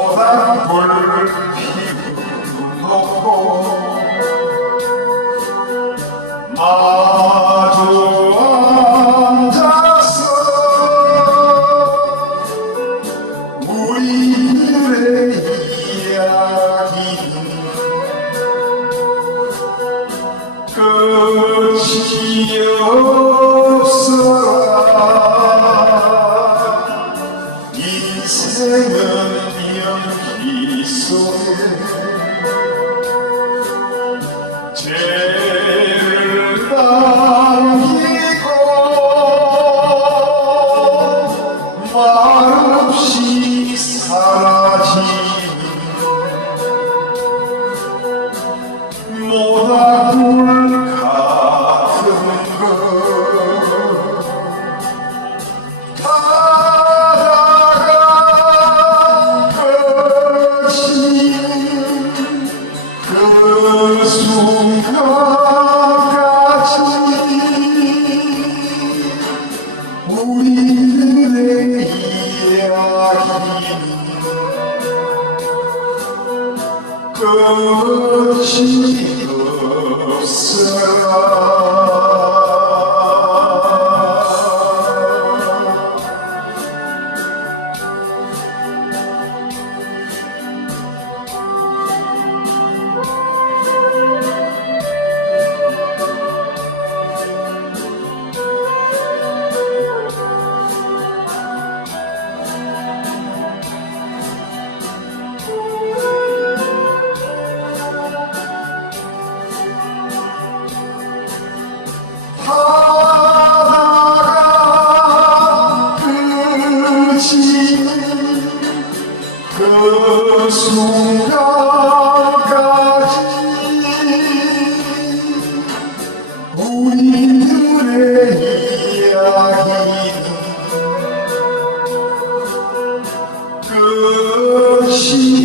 모닥불 피워놓고 마주 앉아서 우리들의 이야기는 끝이 없어라. 인생은 연기 속에 죄를 남기고 말없이 사라지는 모닥불 같은 것 그 순간까지 우리들의 이야기는 끝이 없어라. 그 순간까지 우리들의 이야기는 끝이